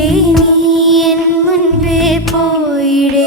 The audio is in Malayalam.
അൻപേ നീ എൻ മുൻപേ പോയിടേ.